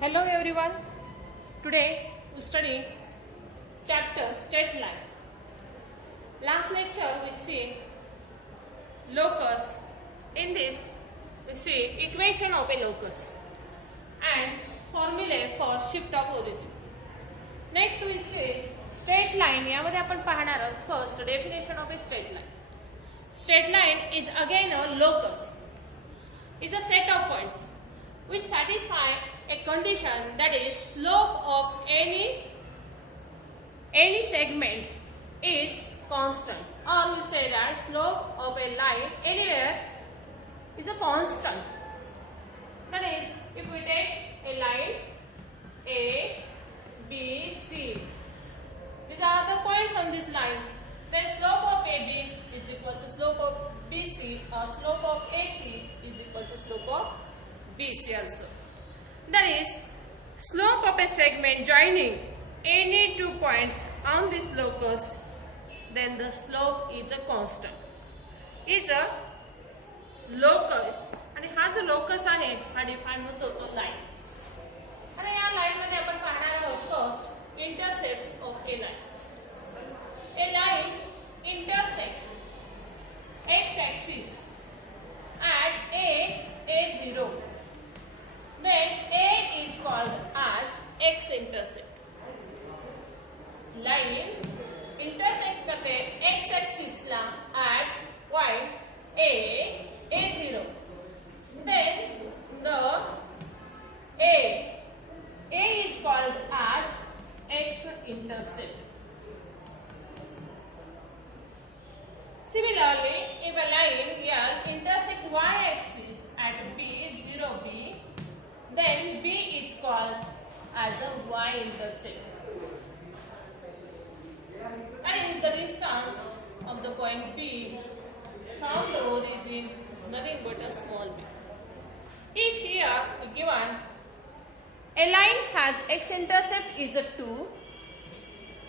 Hello everyone. Today we study chapter straight line. Last lecture we see locus. In this we see equation of a locus and formulae for shift of origin. Next we see straight line. यामध्ये आपण पाहणार आहोत first definition of a straight line. Straight line is again a locus. Is a set of points which satisfy a condition, that is slope of any segment is constant, or we say that slope of a line anywhere is a constant. That is, if we take a line A, B, C, these are the points on this line, then slope of AB is equal to slope of BC, or slope of AC is equal to slope of BC also. That is, slope of a segment joining any two points on this locus, then the slope is a constant. Is a locus, आणि हा जो locus आहे हा define होतो तो line. आणि या line मध्ये आपण पाहणार आहोत first intercepts of A line. A line intersect x axis at A0. Then A is called as x intercept. Line intersect करते x axis ला at point A0. Then the A is called as x intercept. Similarly, if a line L intersect y-axis at B0B, then B is called as a y-intercept. That is the distance of the point B from the origin is nothing but a small b. If here given a line has x-intercept is a 2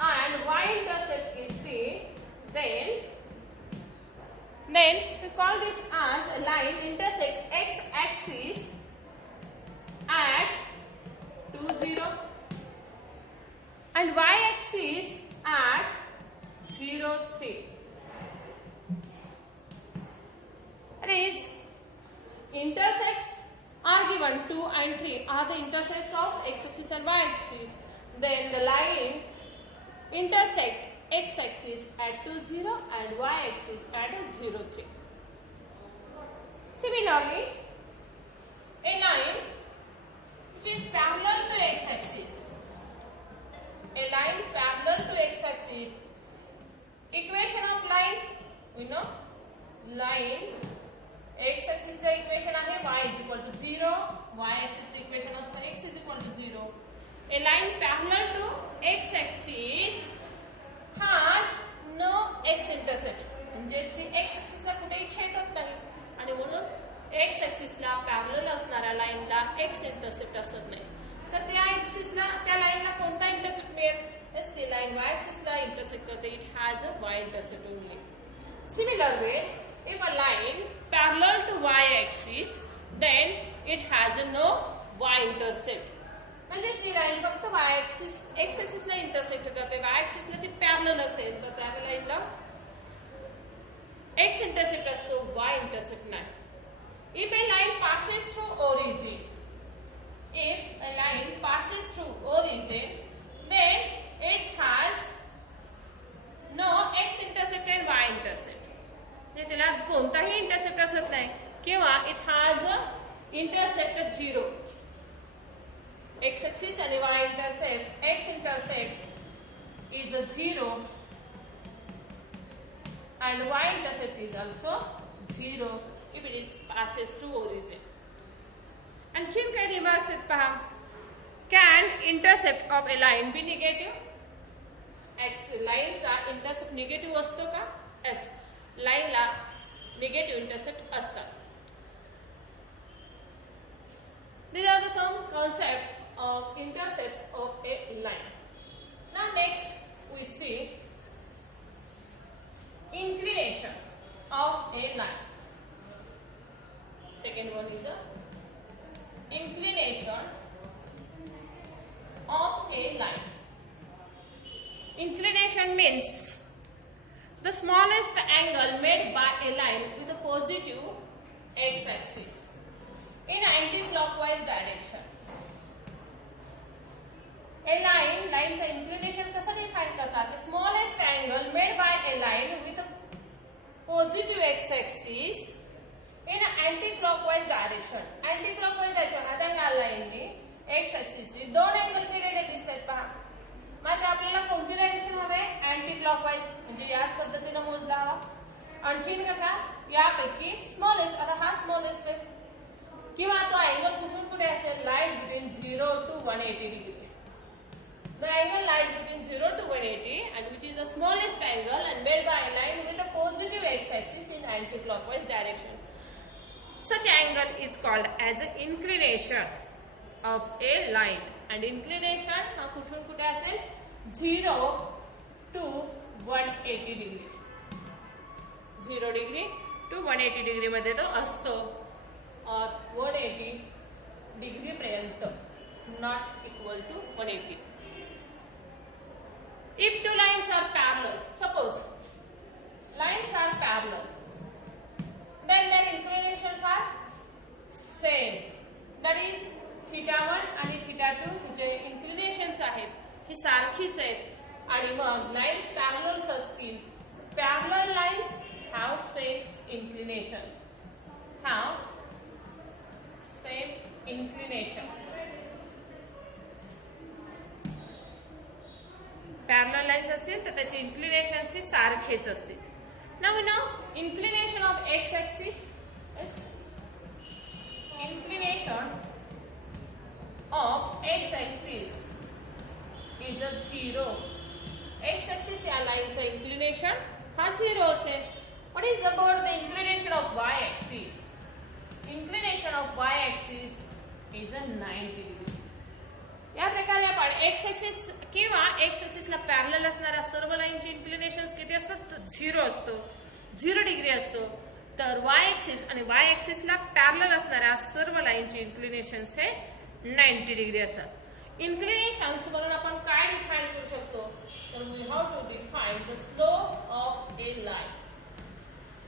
and y-intercept is 3, then we call this as a line intersect x-axis at 2, 0 and y-axis at 0, 3. That is, intercepts are given 2 and 3 are the intercepts of x-axis and y-axis. Then the line intersect x-axis at 2, 0 and y-axis at 0, 3. Similarly, a line which is parallel to x-axis, a line parallel to x-axis, equation of line, we know, line x-axis the equation आहे y is equal to 0, y-axis the equation असतं x is equal to 0. A line parallel to x-axis has no x-intercept, म्हणजेच ती x-axis ला कुठेही छेदत नाही आणि म्हणून x-axis ला parallel असणाऱ्या लाईनला x-intercept असत नाही. तर त्या x-axisला त्या लाईनला कोणता इंटरसेप्ट मिळेल? तर ती लाईन y-axis ला इंटरसेक्ट करते. It has a y-intercept only. Similar way, if a line parallel to y-axis, then it has no y-intercept. म्हणजेच ती लाईन फक्त y-axis x-axis ला इंटरसेक्ट करते. y-axis ला ती पॅरलल असेल तर त्या लाईनला x-intercept असतो, y-intercept नाही. If a line passes through origin, then it has no x-intercept and y-intercept. म्हणजे त्याला कोणताही इंटरसेप्ट असत नाही किंवा it has intercept 0. x-axis and y-intercept, x-intercept is a 0 and y-intercept is also 0 if it is passes through origin. आणखीन काही remarks आहेत पहा. Can intercept of a line be negative? लाईनचा इंटरसेप्ट निगेटिव्ह असतो का? yes, लाईनला निगेटिव्ह इंटरसेप्ट असतात. These are the some concepts of intercepts of a line. Now next we see inclination of a line. Second one is the inclination of a line. Inclination means the smallest angle made by a line with a positive x-axis in anti-clockwise direction. A lineचा inclination कसं define करतात? Smallest angle made by a line with a positive x-axis in anti-clockwise direction. Anti-clockwise direction आता ह्या लाईनने x-axis ची दोन angle केलेले दिसतात पहा. मात्र आपल्याला कोणती डायरेक्शन हवे? अँटी क्लॉकवाईज, म्हणजे याच पद्धतीने मोजला हवा. आणखीन कसा? यापैकी स्मॉलेस्ट. आता हा स्मॉलेस्ट आहे किंवा तो अँगल कुठून कुठे असेल? Lies between 0 to 180 degree. The angle lies between 0 to 180 and which is the smallest angle and made by a line with a positive x-axis in anti-clockwise direction. Such angle is called as an inclination of a line. And inclination हा कुठून कुठे असेल? 0 to 180 degree. 0 degree to 180 degree मध्ये तो असतो. और 180 degree पर्यंत, not equal to 180. If two lines are parallel, suppose lines are parallel, then their inclinations are same. That is θ1 आणि θ2 जे inclinations आहेत ही सारखीच आहेत. आणि मग लाइन्स पॅरलल्स असतील. Parallel lines have same inclinations. Have same inclination. Parallel lines असतील तर त्याचे inclinations सारखेच असतील. Now we know inclination of x-axis is inclination of x-axis is a 0. X-axis या लाईनचा inclination हा 0 असेल. What is about the inclination of y-axis? Inclination of y-axis is a 90 degree. या प्रकारे आपण x-axis किंवा x-axisला पॅरलल असणाऱ्या सर्व लाईनचे inclinations किती असतात? 0 असतो, 0 डिग्री असतो. तर y-axis आणि y-axisला पॅरलल असणाऱ्या सर्व लाईनचे inclinations हे 90 डिग्री असतात. Inclinations वरून आपण काय डिफाइन करू शकतो? तर we have to define the slope of a line.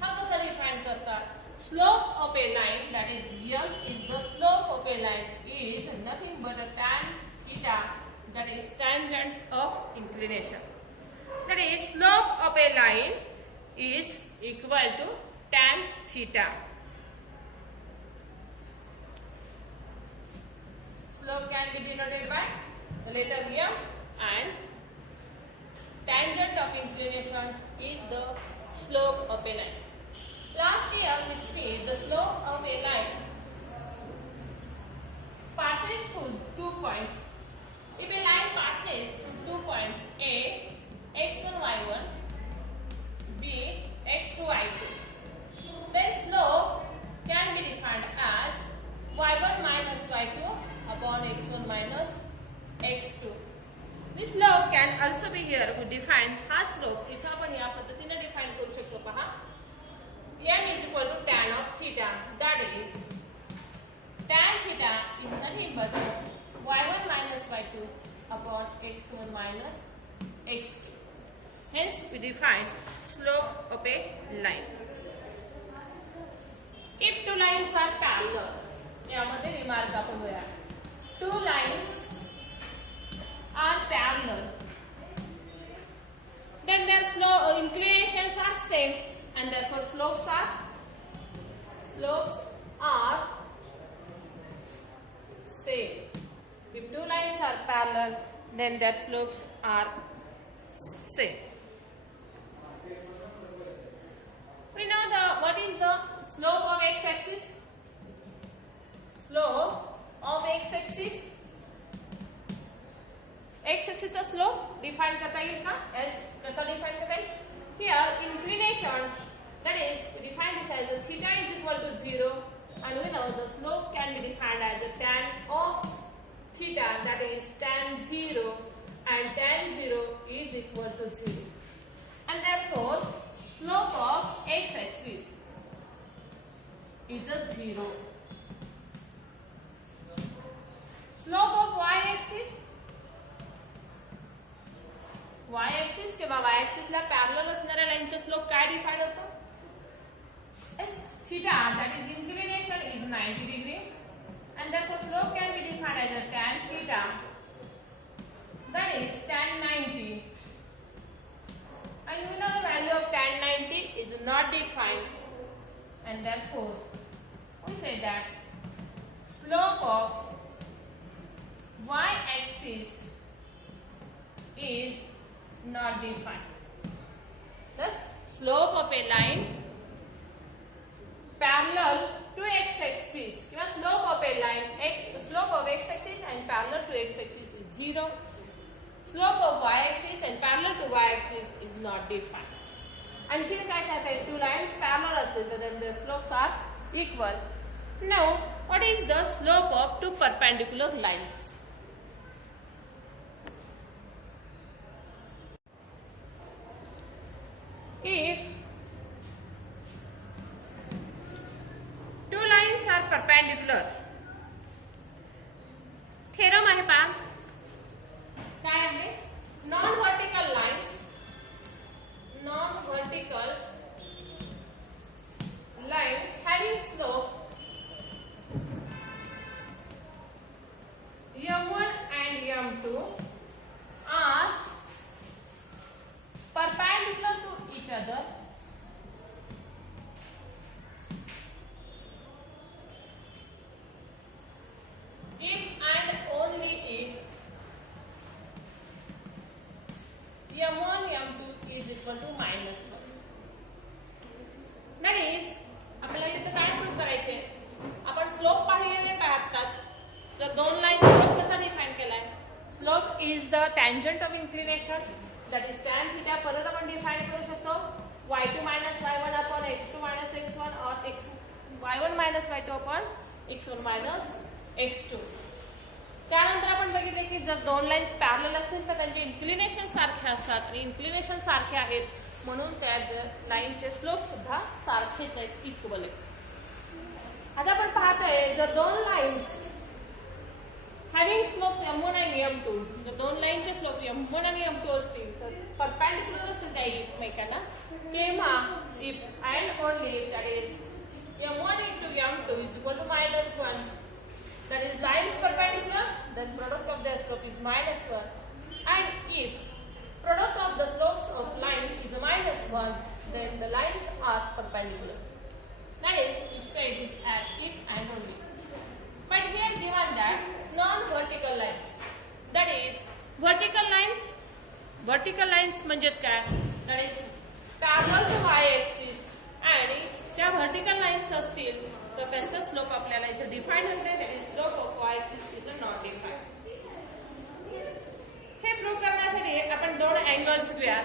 हा कसा डिफाइन करतात? Slope of a line, that is L, is the slope of a line is nothing but a tan theta, that is tangent of inclination. That is slope of a line is equal to tan theta. Slope can be denoted by the letter M and tangent of inclination is the slope of a line. Last year we see the slope of a line passes through 2 points. If a line passes through 2 points A, x1, y1, B, x2, y2, then slope can be defined as y1 minus y2 upon x1 minus x2. This slope can also be here we define हा slope इथं आपण या पद्धतीने define करू शकतो. पहा, M is equal to tan of theta, that is tan theta is nothing but y1 minus y2 upon x1 minus x2. Hence we define slope of a line. If two lines are parallel, यामध्ये remark आपण बघूया. Two lines are parallel, then their inclinations are same and therefore slopes are same. If two lines are parallel, then their slopes are same. We know what is the slope of x-axis? Slope of x-axis. X-axis चा slope define करता येईल का? Yes, कसा define करता येईल? Here inclination, that is we define this as a theta is equal to 0 and we know the slope can be defined as a tan of theta, that is tan 0, and tan 0 is equal to 0. And therefore slope of x-axis is a 0. Slope of y-axis ला parallel असणाऱ्या लाईनचा slope काय define होतो? As theta, that is inclination is 90 degree and therefore slope can be defined as a tan theta, that is tan 90, and we know the value of tan 90 is not defined and therefore we say that slope of y-axis is not defined. Thus slope of a line parallel to x-axis, slope of a line slope of x-axis and parallel to x-axis is 0. Slope of y-axis and parallel to y-axis is not defined. आणखी काय सांगताय? Two lines parallel असतील तर then the slopes are equal. Now, what is the slope of two perpendicular lines? If two lines are perpendicular, theorem आहे पहा, काय आहे? Non vertical lines having slope m1 and m2 are perpendicular to each other if and only if m1 m2 is equal to -1. That is, आपल्याला इथे काय prove करायचे? आपण slope पाहिलेले आताच. तर दोन लाईन स्लोप कसा डिफाइन केलाय? Slope is the tangent of inclination, that is tan theta. परत आपण डिफाइन करू शकतो y2 minus y1 upon x2 minus x1 or y1 minus y2 upon x1 minus x2. त्यानंतर आपण बघितले की जर दोन लाईन्स पॅरलल असतील तर त्यांचे इन्क्लिनेशन सारखे असतात आणि इन्क्लिनेशन सारखे आहेत म्हणून त्या लाईनचे स्लोप सुद्धा सारखेच आहेत, इक्वल आहेत. आता आपण पाहतोय जर दोन लाईन्स हॅव्हिंग स्लोप्स m1 आणि m2, जर दोन लाईनचे स्लोप m1 आणि m2 असतील तर परपेंडिक्युलर असतील त्या एकमेकांना केव्हा if and only that is m1 into m2 is equal to -1. That is lines perpendicular, then product of their slope is -1. And if product of the slopes of line is -1, then the lines are perpendicular. That is, we state it as if and only. But here given that non-vertical lines, that is vertical lines म्हणजेच काय? That is parallel to y-axis आणि त्या vertical lines असतील तर त्याचा slope आपल्याला इथे define होते. That is slope of y-axis is not defined. हे प्रूव्ह करण्यासाठी आपण दोन अँगल्स घेऊयात.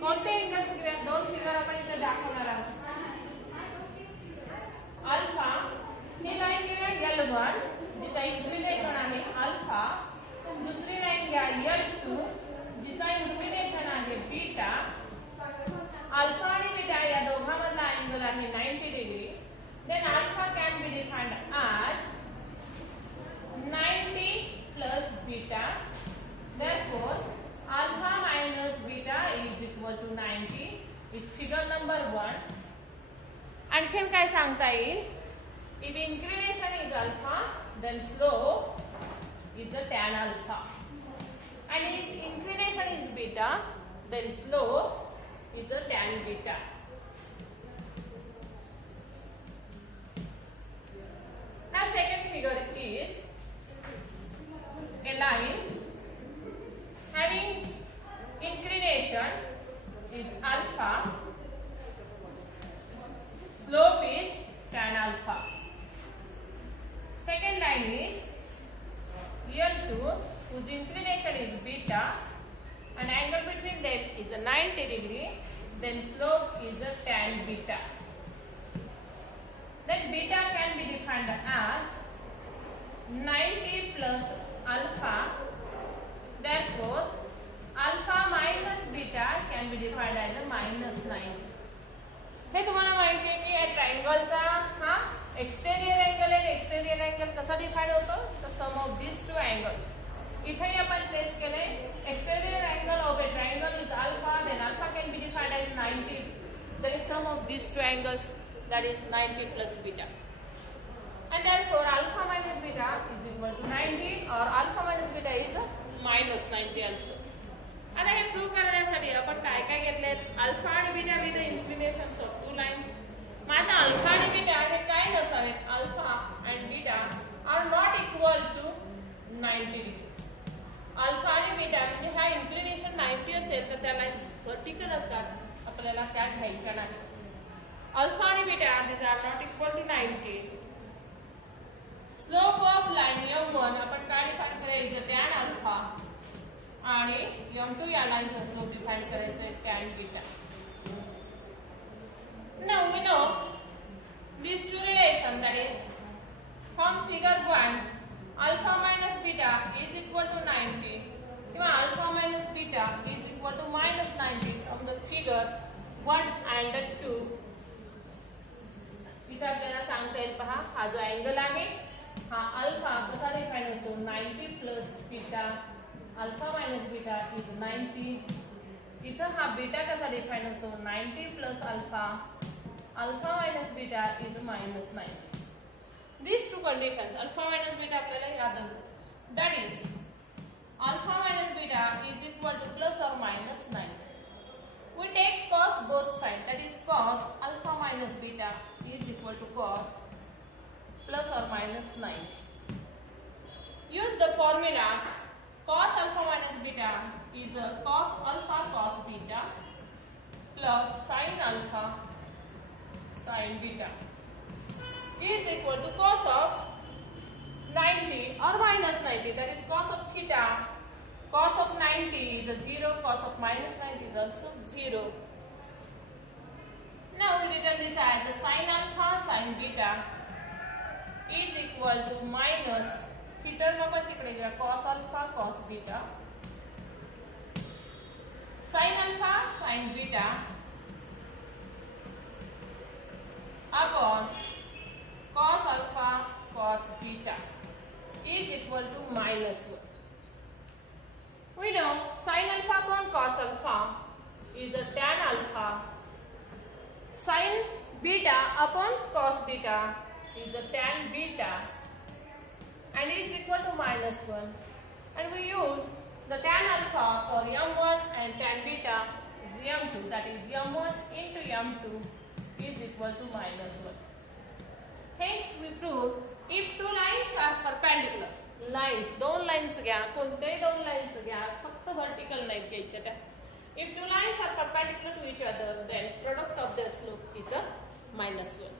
कोणते अँगल्स घेऊयात? दोन फिगर आपण इथे दाखवणार आहोत. अल्फा ही लाईन घेऊया L1 जिचा इन्क्लिनेशन आहे अल्फा. दुसरी लाईन घ्या L2 जिचा इन्क्लिनेशन आहे बीटा. अल्फा आणि बीटा या दोघांमधला अँगल आहे 90 degree. Then alpha can be defined as 90 plus beta. Therefore, alpha minus beta is equal to 90. Is figure number 1. आणखीन काय सांगता येईल? If inclination is alpha, then slope is a tan alpha. And if inclination is beta, then slope is a tan beta. Now second figure is a line having inclination is alpha, slope is tan alpha. Second line is L2 whose inclination is beta and angle between them is a 90 degree, then slope is a tan beta. Then beta can be defined as 90 plus alpha. Therefore, alpha minus beta can be defined as a -90. हे तुम्हाला माहिती आहे की या ट्रायंगलचा हा exterior angle आणि exterior angle कसा define होतो? The sum of these two angles. इथेही आपण प्लेस केले. Exterior angle of a triangle is alpha, then alpha can be defined as 90. There is sum of these two angles, that is 90 plus beta. And therefore alpha minus beta is equal to 90, or alpha minus beta is minus 90 also. आता हे prove करण्यासाठी आपण काय काय घेतलेत? Alpha आणि beta with inclinations of two lines. माझा alpha आणि beta हे काय नसावेत? Alpha and beta are not equal to 90 degree. Alpha आणि बीटा म्हणजे ह्या इंक्लिनेशन 90 असेल तर त्या लाईन्स व्हर्टिकल असतात, आपल्याला त्या घ्यायच्या नाही. अल्फा आणि beta these are not equal to 90. Slope of line m1 आपण काय डिफाइन करायचं? टॅन अल्फा, आणि m2 या लाईनचा स्लोप डिफाइन करायचा आहे tan beta. Now we know these two relation, that is from figure 1 alpha minus beta is equal to 90 किंवा alpha minus beta is equal to minus 90 from the figure 1 and 2. इथे आपल्याला सांगता येईल, पहा हा जो अँगल आहे हा अल्फा कसा डिफाइन होतो? 90 plus beta. Alpha minus beta is 90. इथं हा बीटा कसा डिफाइन होतो? 90 plus alpha. Alpha minus beta is minus 90. These two conditions, alpha minus beta आपल्याला याद आहे. That is, alpha minus beta is equal to plus or minus 90. We take cos both sides. That is, cos alpha minus beta is equal to cos plus or minus 90. Use the formula. Cos alpha minus beta is cos alpha cos beta plus sin alpha sin beta is equal to cos of 90 or minus 90. That is cos of theta. Cos of 90 is a 0. Cos of minus 90 is also 0. Now we written this as a sin alpha sin beta is equal to minus he term आपण तिकडे घ्या, cos alpha cos beta sin alpha sin beta upon cos alpha cos beta is equal to minus 1. We know sin alpha upon cos alpha is a tan alpha. Sin beta upon cos beta is a tan beta, and is equal to minus 1. And we use the tan alpha for m1 and tan beta is m2. That is, m1 into m2 is equal to minus 1. Hence we prove if two lines are perpendicular, lines दोन lines घ्या, कोणत्याही दोन lines घ्या, फक्त vertical नाही घ्यायच्या त्या. If two lines are perpendicular to each other, then product of their slope is a minus 1.